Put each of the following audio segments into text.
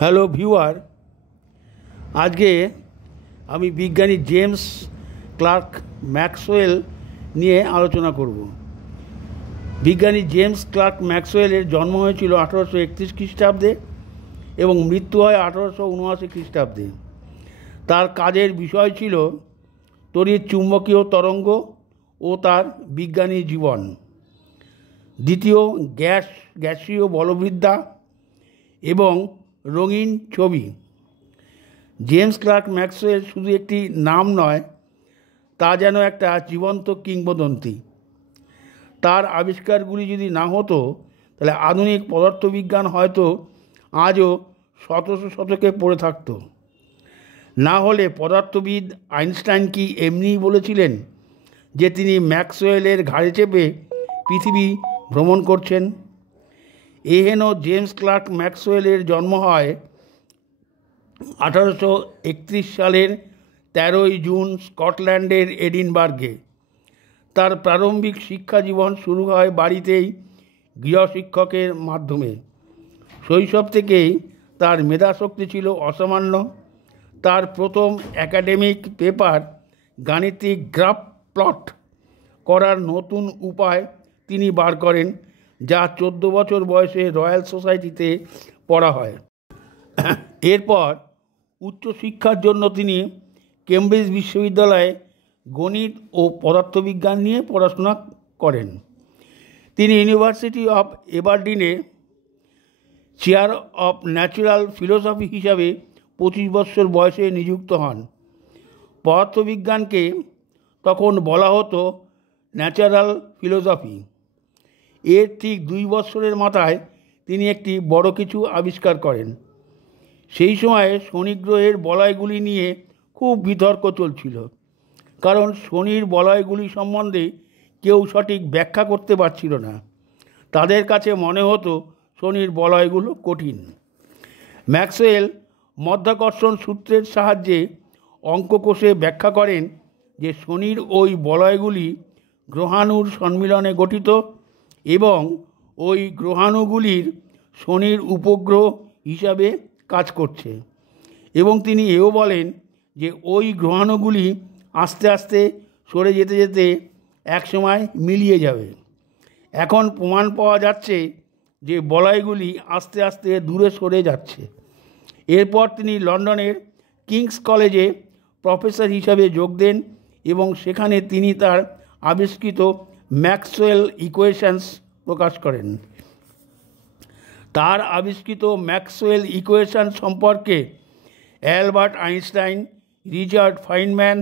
Hello viewer, আজকে আমি বিজ্ঞানী জেমস ক্লার্ক ম্যাক্সওয়েল নিয়ে আলোচনা করব। বিজ্ঞানী জেমস ক্লার্ক ম্যাক্সওয়েলের জন্ম হয়েছিল 1831 খ্রিস্টাব্দে এবং মৃত্যু হয় 1879 খ্রিস্টাব্দে। তার কাজের বিষয় ছিল তড়িৎ চুম্বকীয় তরঙ্গ ও তার বিজ্ঞানী জীবন। দ্বিতীয়, গ্যাসীয় বলবিদ্যা এবং রঙিন ছবি। জেমস ক্লার্ক ম্যাক্সওয়েল শুধু একটি নাম নয়, তা যেন একটা জীবন্ত কিংবদন্তি। তার আবিষ্কারগুলি যদি না হতো তাহলে আধুনিক পদার্থবিজ্ঞান হয়তো আজও শতকে পড়ে থাকত। না হলে পদার্থবিদ আইনস্টাইন কি এমনিই বলেছিলেন যে তিনি ম্যাক্সওয়েলের ঘাড়ে চেপে পৃথিবী ভ্রমণ করছেন? এহেন জেমস ক্লার্ক ম্যাক্সওয়েলের জন্ম হয় 1831 সালের 13 জুন স্কটল্যান্ডের এডিনবার্গে। তার প্রারম্ভিক শিক্ষা জীবন শুরু হয় বাড়িতেই গৃহশিক্ষকের মাধ্যমে। শৈশব থেকেই তার মেধাশক্তি ছিল অসামান্য। তার প্রথম একাডেমিক পেপার গাণিতিক গ্রাফ প্লট করার নতুন উপায় তিনি বার করেন, যা 14 বছর বয়সে রয়্যাল সোসাইটিতে পড়া হয়। এরপর উচ্চশিক্ষার জন্য তিনি কেমব্রিজ বিশ্ববিদ্যালয়ে গণিত ও পদার্থবিজ্ঞান নিয়ে পড়াশোনা করেন। তিনি ইউনিভার্সিটি অফ এবারডিনে চেয়ার অফ ন্যাচারাল ফিলোসফি হিসাবে 25 বছর বয়সে নিযুক্ত হন। পদার্থবিজ্ঞানকে তখন বলা হতো ন্যাচারাল ফিলোসফি। এর ঠিক 2 বছরের মাথায় তিনি একটি বড় কিছু আবিষ্কার করেন। সেই সময়ে শনি গ্রহের বলয়গুলি নিয়ে খুব বিতর্ক চলছিল, কারণ শনির বলয়গুলি সম্বন্ধে কেউ সঠিক ব্যাখ্যা করতে পারছিল না। তাদের কাছে মনে হতো শনির বলয়গুলো কঠিন। ম্যাক্সওয়েল মাধ্যাকর্ষণ সূত্রের সাহায্যে অঙ্ক কষে ব্যাখ্যা করেন যে শনির ওই বলয়গুলি গ্রহাণুর সম্মিলনে গঠিত এবং ওই গ্রহাণুগুলির শনির উপগ্রহ হিসাবে কাজ করছে। এবং তিনি এও বলেন যে ওই গ্রহাণুগুলি আস্তে আস্তে সরে যেতে যেতে একসময় মিলিয়ে যাবে। এখন প্রমাণ পাওয়া যাচ্ছে যে বলয়গুলি আস্তে আস্তে দূরে সরে যাচ্ছে। এরপর তিনি লন্ডনের কিংস কলেজে প্রফেসর হিসাবে যোগ দেন এবং সেখানে তিনি তার আবিষ্কৃত ম্যাক্সওয়েল ইকুয়েশনস প্রকাশ করেন। তার আবিষ্কৃত ম্যাক্সওয়েল ইকুয়েশন সম্পর্কে অ্যালবার্ট আইনস্টাইন, রিচার্ড ফাইনম্যান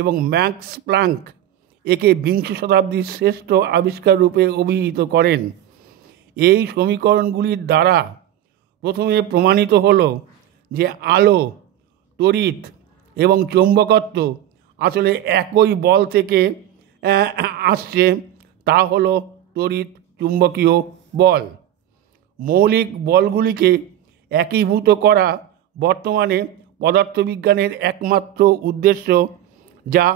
এবং ম্যাক্স প্লাঙ্ক একে বিংশ শতাব্দীর শ্রেষ্ঠ আবিষ্কার রূপে অভিহিত করেন। এই সমীকরণগুলির দ্বারা প্রথমে প্রমাণিত হলো যে আলো, তড়িৎ এবং চৌম্বকত্ব আসলে একই বল থেকে আসছে, তা হলো তড়িৎ চুম্বকীয় বল। মৌলিক বলগুলিকে একীভূত করা বর্তমানে পদার্থবিজ্ঞানের একমাত্র উদ্দেশ্য, যা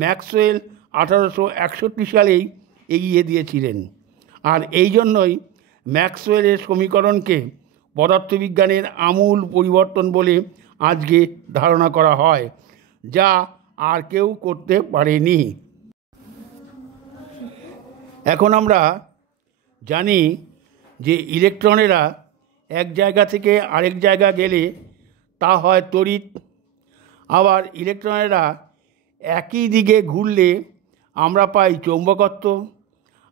ম্যাক্সওয়েল 1861 সালেই এগিয়ে দিয়েছিলেন। আর এই জন্যই ম্যাক্সওয়েলের সমীকরণকে পদার্থবিজ্ঞানের আমূল পরিবর্তন বলে আজকে ধারণা করা হয়, যা আর কেউ করতে পারেনি। এখন আমরা জানি যে ইলেকট্রনেরা এক জায়গা থেকে আরেক জায়গা গেলে তা হয় তড়িৎ। আবার ইলেকট্রনেরা একই দিকে ঘুরলে আমরা পাই চৌম্বকত্ব।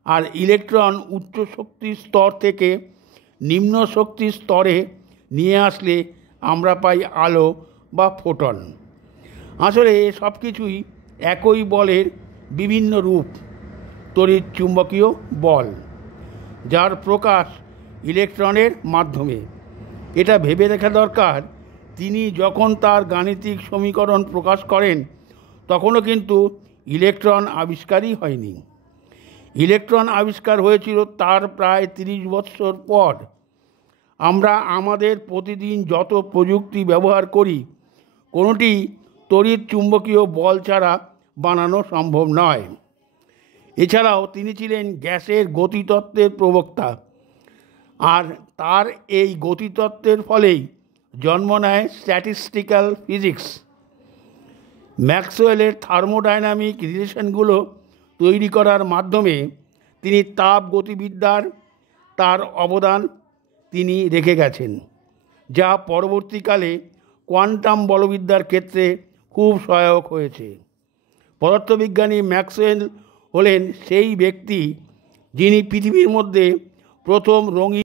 আর ইলেকট্রন উচ্চ শক্তির স্তর থেকে নিম্ন শক্তির স্তরে নিয়ে আসলে আমরা পাই আলো বা ফোটন। আসলে সব কিছুই একই বলের বিভিন্ন রূপ, তড়িৎ চুম্বকীয় বল, যার প্রকাশ ইলেকট্রনের মাধ্যমে। এটা ভেবে দেখা দরকার, তিনি যখন তার গাণিতিক সমীকরণ প্রকাশ করেন তখনও কিন্তু ইলেকট্রন আবিষ্কারই হয়নি। ইলেকট্রন আবিষ্কার হয়েছিল তার প্রায় 30 বছর পর। আমরা আমাদের প্রতিদিন যত প্রযুক্তি ব্যবহার করি, কোনোটি তড়িৎ চুম্বকীয় বল ছাড়া বানানো সম্ভব নয়। এছাড়াও তিনি ছিলেন গ্যাসের গতিতত্ত্বের প্রবক্তা। আর তার এই গতিতত্ত্বের ফলেই জন্ম নেয় স্ট্যাটিস্টিক্যাল ফিজিক্স। ম্যাক্সওয়েলের থার্মোডাইনামিক রিলেশনগুলো তৈরি করার মাধ্যমে তিনি তাপ গতিবিদ্যার তার অবদান তিনি রেখে গেছেন, যা পরবর্তীকালে কোয়ান্টাম বলবিদ্যার ক্ষেত্রে খুব সহায়ক হয়েছে। পদার্থবিজ্ঞানী ম্যাক্সওয়েল হলেন সেই ব্যক্তি যিনি পৃথিবীর মধ্যে প্রথম রঙিন